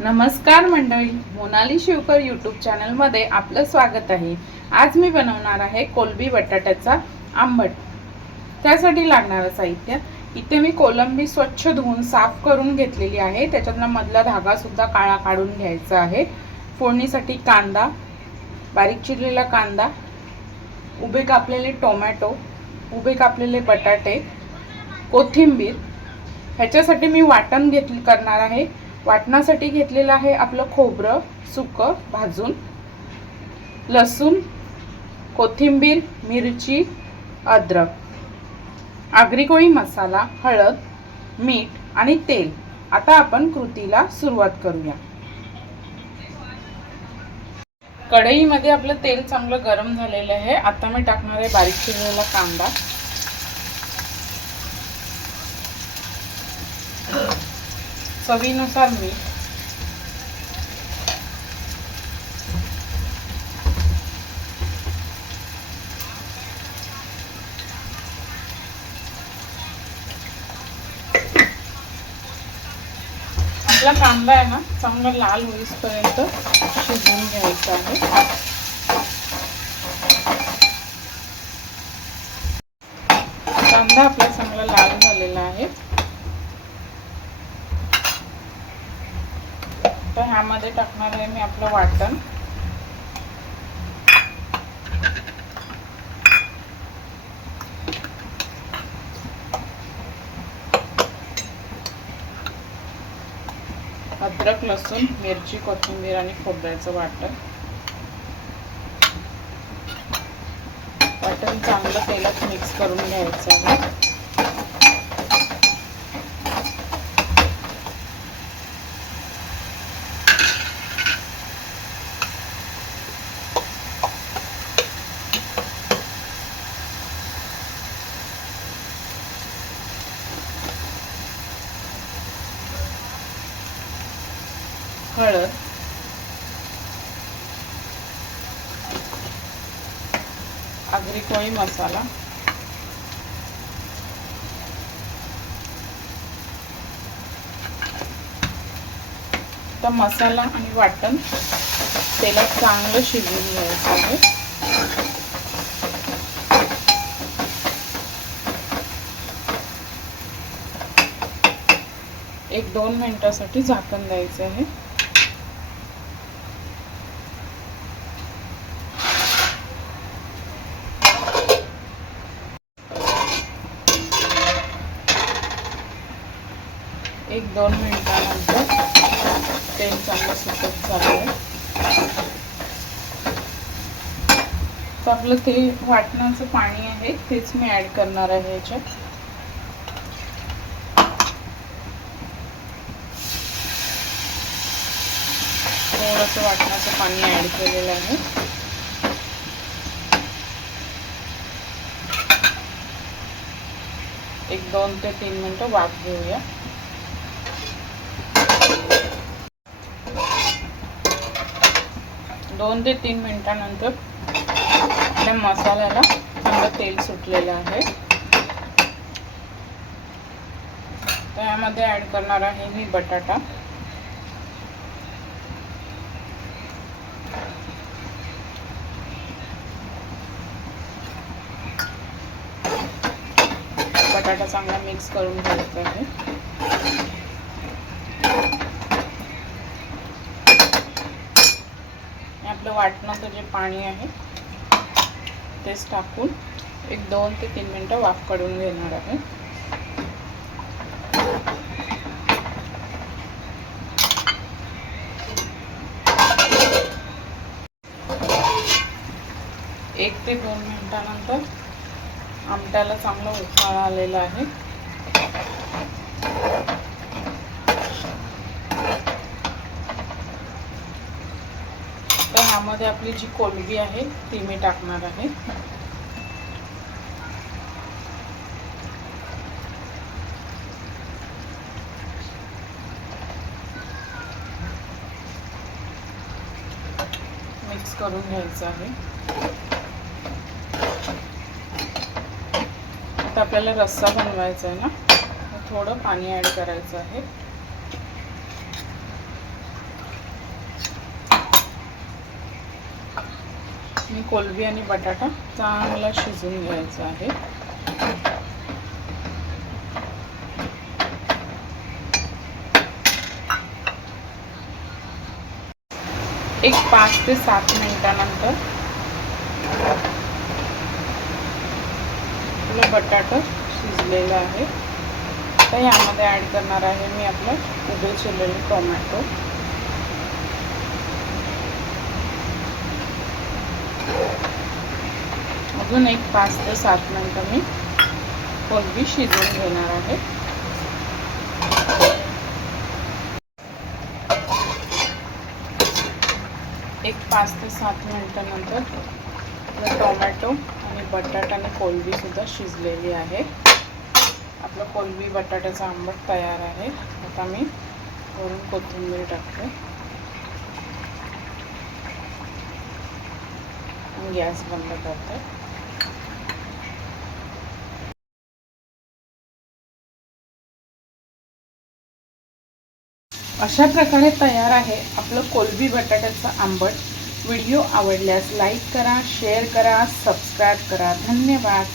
नमस्कार मंडळी मोनाली शिवकर यूट्यूब चॅनलमध्ये आपलं स्वागत आहे. आज मी बनवणार आहे कोलबी बटाट्याचा आंबट. त्यासाठी लागणारं साहित्य. इथे मी कोलंबी स्वच्छ धुवून साफ करून घेतलेली आहे. त्याच्यातला मधला धागासुद्धा काळा काढून घ्यायचा आहे. फोडणीसाठी कांदा बारीक चिरलेला कांदा उभे कापलेले टोमॅटो उभे कापलेले बटाटे कोथिंबीर. ह्याच्यासाठी मी वाटण घेतली करणार आहे. वाटणासाठी घेतलेलं आहे आपलं खोबरं सुकं भाजून. लसूण कोथिंबीर मिरची अद्रक. आगरी कोळी मसाला हळद मीठ आणि तेल. आता आपण कृतीला सुरुवात करूया. कढईमध्ये आपलं तेल चांगलं गरम झालेलं आहे. आता मी टाकणार आहे बारीक चिरलेला कांदा. चवीनुसार मीठ आपला कांदा आहे ना चांगला लाल होईपर्यंत शिजवून घ्यायचा आहे. कांदा आपला चांगला लाल झालेला आहे. तर ह्यामध्ये टाकणार आहे मी आपलं वाटण. अद्रक लसूण मिरची कोथिंबीर आणि खोबऱ्याचं वाटण. वाटण चांगलं तेलात मिक्स करून घ्यायचं आहे. हळद. आगरी कोळी मसाला. तर मसाला आणि वाटण तेलात चांगलं शिजवून घ्यायचं आहे. एक दोन मिनिटासाठी झाकण द्यायचं आहे. एक दोन मिनटानंतर तेल चांगलं सुकत झालं आहे तर आपलं ते वाटणाचं पाणी आहे तेच मी ॲड करणार आहे याच्यात. थोडंसं वाटणाचं पाणी ॲड केलेलं आहे. एक दोन ते तीन मिनटं वाफ घेऊया. दोन ते तीन मिनटानंतर आपल्या मसाल्याला चांगलं तेल सुटलेलं आहे. त्यामध्ये ॲड करणार आहे मी बटाटा. बटाटा चांगला मिक्स करून घ्यायचा आहे. आपलं वाटणाचं जे पाणी आहे तेच टाकून एक दोन ते तीन मिनटं वाफ काढून घेणार आहे. एक ते दोन मिनटानंतर आमट्याला चांगला उफाळा आलेला आहे. त्यामध्ये आपली जी कोलगी आहे ती मी टाकणार आहे. मिक्स करून घ्यायचं आहे. आता आपल्याला रस्सा बनवायचा आहे ना थोडं पाणी ॲड करायचं आहे. मी कोलबी आणि बटाटा चांगला शिजून घ्यायचा आहे. एक पाच ते सात मिनिटानंतर आपलं बटाटा शिजलेलं आहे. तर यामध्ये ॲड करणार आहे मी आपलं उभे चिरलेले टोमॅटो. अजून एक पाच ते सात मिनटं मी कोलबी शिजवून घेणार आहे. एक पाच ते सात मिनटानंतर आपलं टोमॅटो आणि बटाटा आणि कोलबीसुद्धा शिजलेली आहे. आपलं कोलबी बटाट्याचा आंबट तयार आहे. आता मी वरून कोथिंबीर टाकते. गॅस बंद करते. अशा प्रकारे तयार आहे आपलं कोलबी बटाट्याचं आंबट. व्हिडिओ आवडल्यास लाईक करा शेअर करा सबस्क्राईब करा. धन्यवाद.